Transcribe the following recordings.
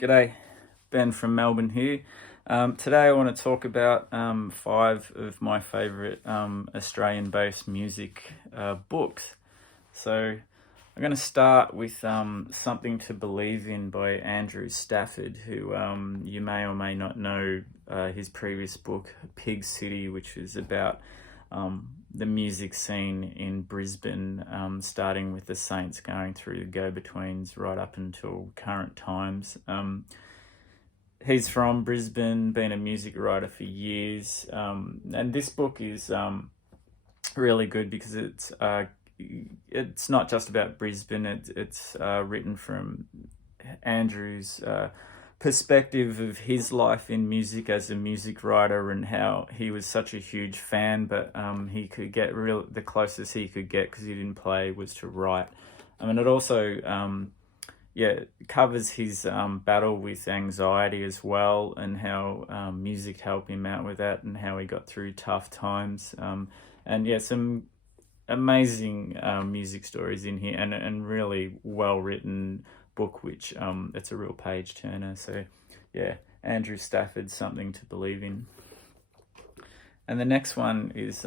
G'day, Ben from Melbourne here. Today I want to talk about five of my favourite Australian-based music books. So I'm going to start with Something to Believe In by Andrew Stafford, who you may or may not know his previous book, Pig City, which is about the music scene in Brisbane, starting with the Saints going through the go-betweens right up until current times. He's from Brisbane, been a music writer for years, and this book is really good because it's not just about Brisbane. It's written from Andrew's perspective of his life in music as a music writer and how he was such a huge fan, but he could get the closest he could get because he didn't play was to write. I mean, it also covers his battle with anxiety as well, and how music helped him out with that, and how he got through tough times. Some amazing music stories in here, and really well written book, which it's a real page turner. So yeah, Andrew Stafford, Something to Believe In. And the next one is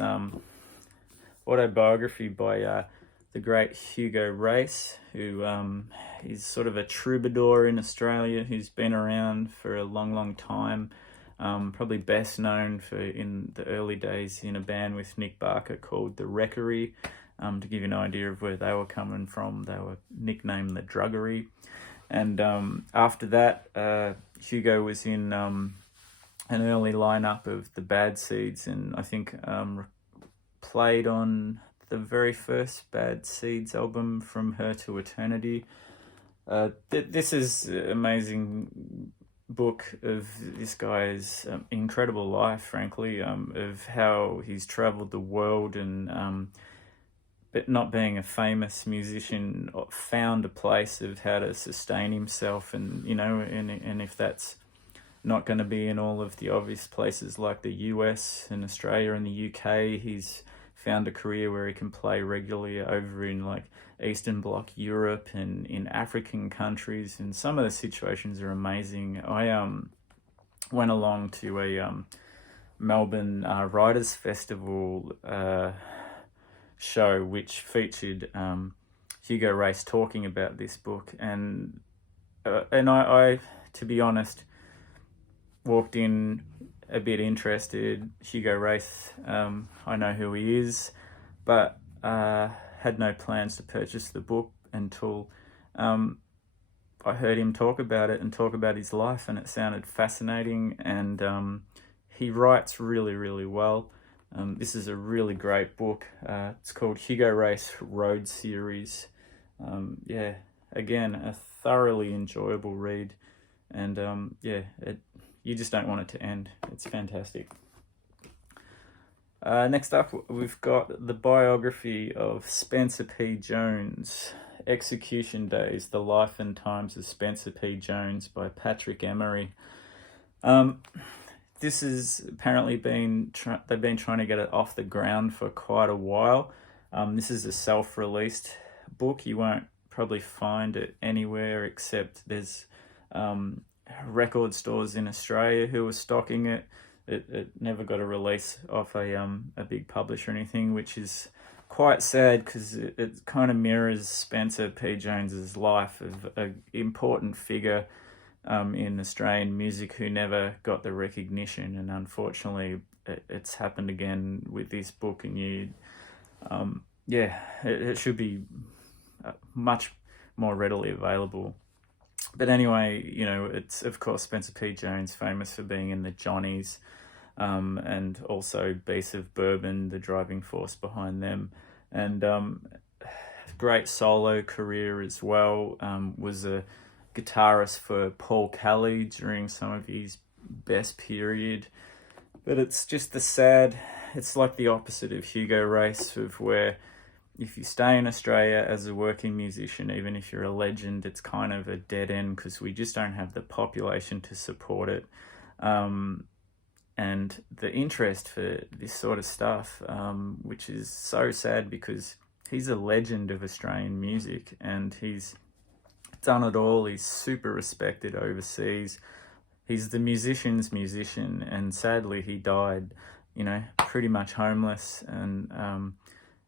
autobiography by the great Hugo Race, who is sort of a troubadour in Australia who's been around for a long time. Probably best known for in the early days in a band with Nick Barker called The Wreckery. To give you an idea of where they were coming from, they were nicknamed The Druggery. And after that, Hugo was in an early lineup of the Bad Seeds, and I think played on the very first Bad Seeds album, From Her to Eternity. This is an amazing book of this guy's incredible life, frankly, of how he's traveled the world and but not being a famous musician, found a place of how to sustain himself, and and if that's not going to be in all of the obvious places like the US and Australia and the UK, he's found a career where he can play regularly over in like Eastern Bloc Europe and in African countries, and some of the situations are amazing. I went along to a Melbourne Writers Festival show which featured Hugo Race talking about this book, and I to be honest, walked in a bit interested. Hugo Race, I know who he is, but had no plans to purchase the book until I heard him talk about it and talk about his life, and it sounded fascinating, and he writes really well. This is a really great book. It's called Hugo Race Road Series. Again, a thoroughly enjoyable read, and you just don't want it to end. It's fantastic. Next up, we've got the biography of Spencer P. Jones, Execution Days, The Life and Times of Spencer P. Jones by Patrick Emery. This has apparently they've been trying to get it off the ground for quite a while. This is a self-released book. You won't probably find it anywhere except there's record stores in Australia who are stocking it. It never got a release off a big publisher or anything, which is quite sad because it kind of mirrors Spencer P. Jones's life of an important figure in Australian music who never got the recognition, and unfortunately it's happened again with this book, and it should be much more readily available. But anyway, it's of course Spencer P. Jones, famous for being in the Johnnies, and also Beasts of Bourbon, the driving force behind them, and great solo career as well. Was a guitarist for Paul Kelly during some of his best period. But it's just it's like the opposite of Hugo Race, of where if you stay in Australia as a working musician, even if you're a legend, it's kind of a dead end because we just don't have the population to support it. And the interest for this sort of stuff, which is so sad because he's a legend of Australian music, and he's done it all. He's super respected overseas. He's the musician's musician, and sadly he died, pretty much homeless and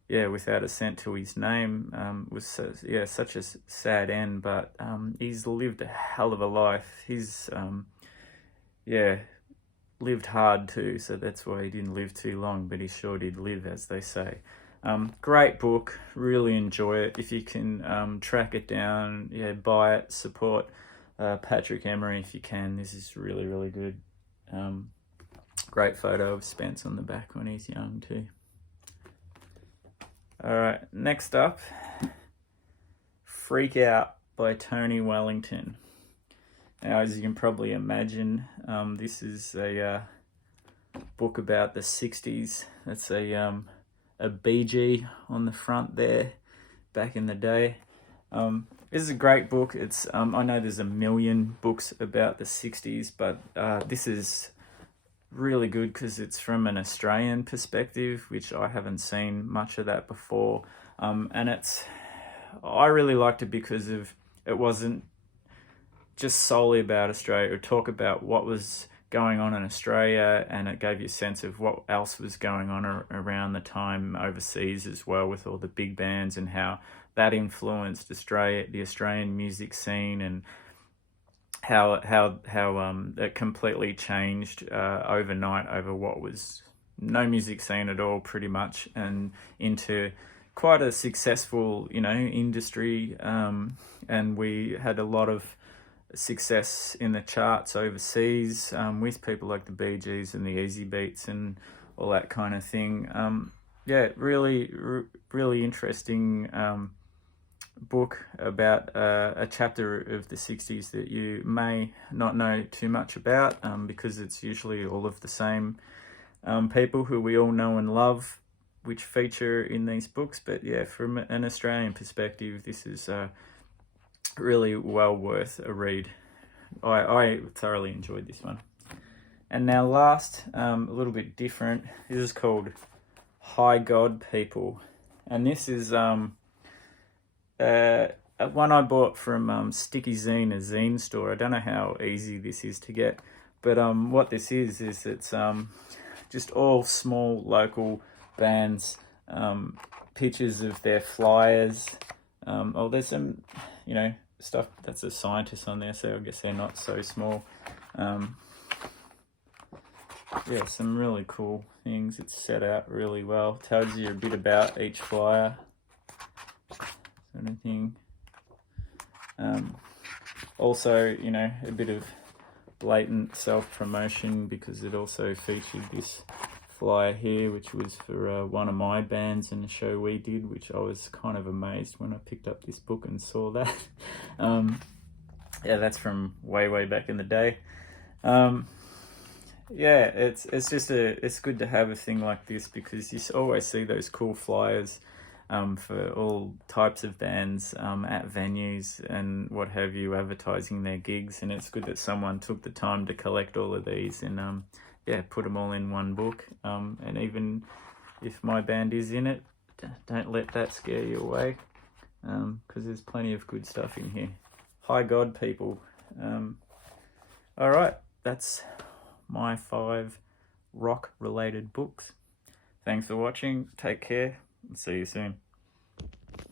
without a cent to his name. Was such a sad end, but he's lived a hell of a life. He's lived hard too, so that's why he didn't live too long, but he sure did live, as they say. Great book, really enjoy it. If you can track it down, buy it, support Patrick Emery if you can. This is really, really good. Great photo of Spence on the back when he's young too. Alright, next up, Freak Out by Tony Wellington. Now, as you can probably imagine, this is a book about the 60s. That's a BG on the front there, back in the day. This is a great book. It's I know there's a million books about the 60s, but this is really good because it's from an Australian perspective, which I haven't seen much of that before. And I really liked it because it wasn't just solely about Australia. It would talk about what was going on in Australia, and it gave you a sense of what else was going on around the time overseas as well, with all the big bands and how that influenced the Australian music scene, and how it completely changed overnight over what was no music scene at all, pretty much, and into quite a successful industry, and we had a lot of success in the charts overseas, with people like the Bee Gees and the Easy Beats and all that kind of thing. Really interesting book about a chapter of the 60s that you may not know too much about, because it's usually all of the same people who we all know and love, which feature in these books. But from an Australian perspective, this is really well worth a read. I thoroughly enjoyed this one. And now last, a little bit different, this is called Hi God People, and this is one I bought from Sticky Zine, a zine store. I don't know how easy this is to get, but what this is it's just all small local bands, pictures of their flyers. There's some stuff that's a scientist on there, so I guess they're not so small. Some really cool things. It's set out really well, tells you a bit about each flyer, sort of thing. Also, a bit of blatant self-promotion, because it also featured this flyer here, which was for one of my bands in a show we did, which I was kind of amazed when I picked up this book and saw that. That's from way back in the day. It's good to have a thing like this, because you always see those cool flyers for all types of bands at venues and what have you, advertising their gigs, and it's good that someone took the time to collect all of these and put them all in one book. And even if my band is in it, don't let that scare you away, because there's plenty of good stuff in here. Hi God People. Alright, that's my 5 rock related books. Thanks for watching, take care, and see you soon.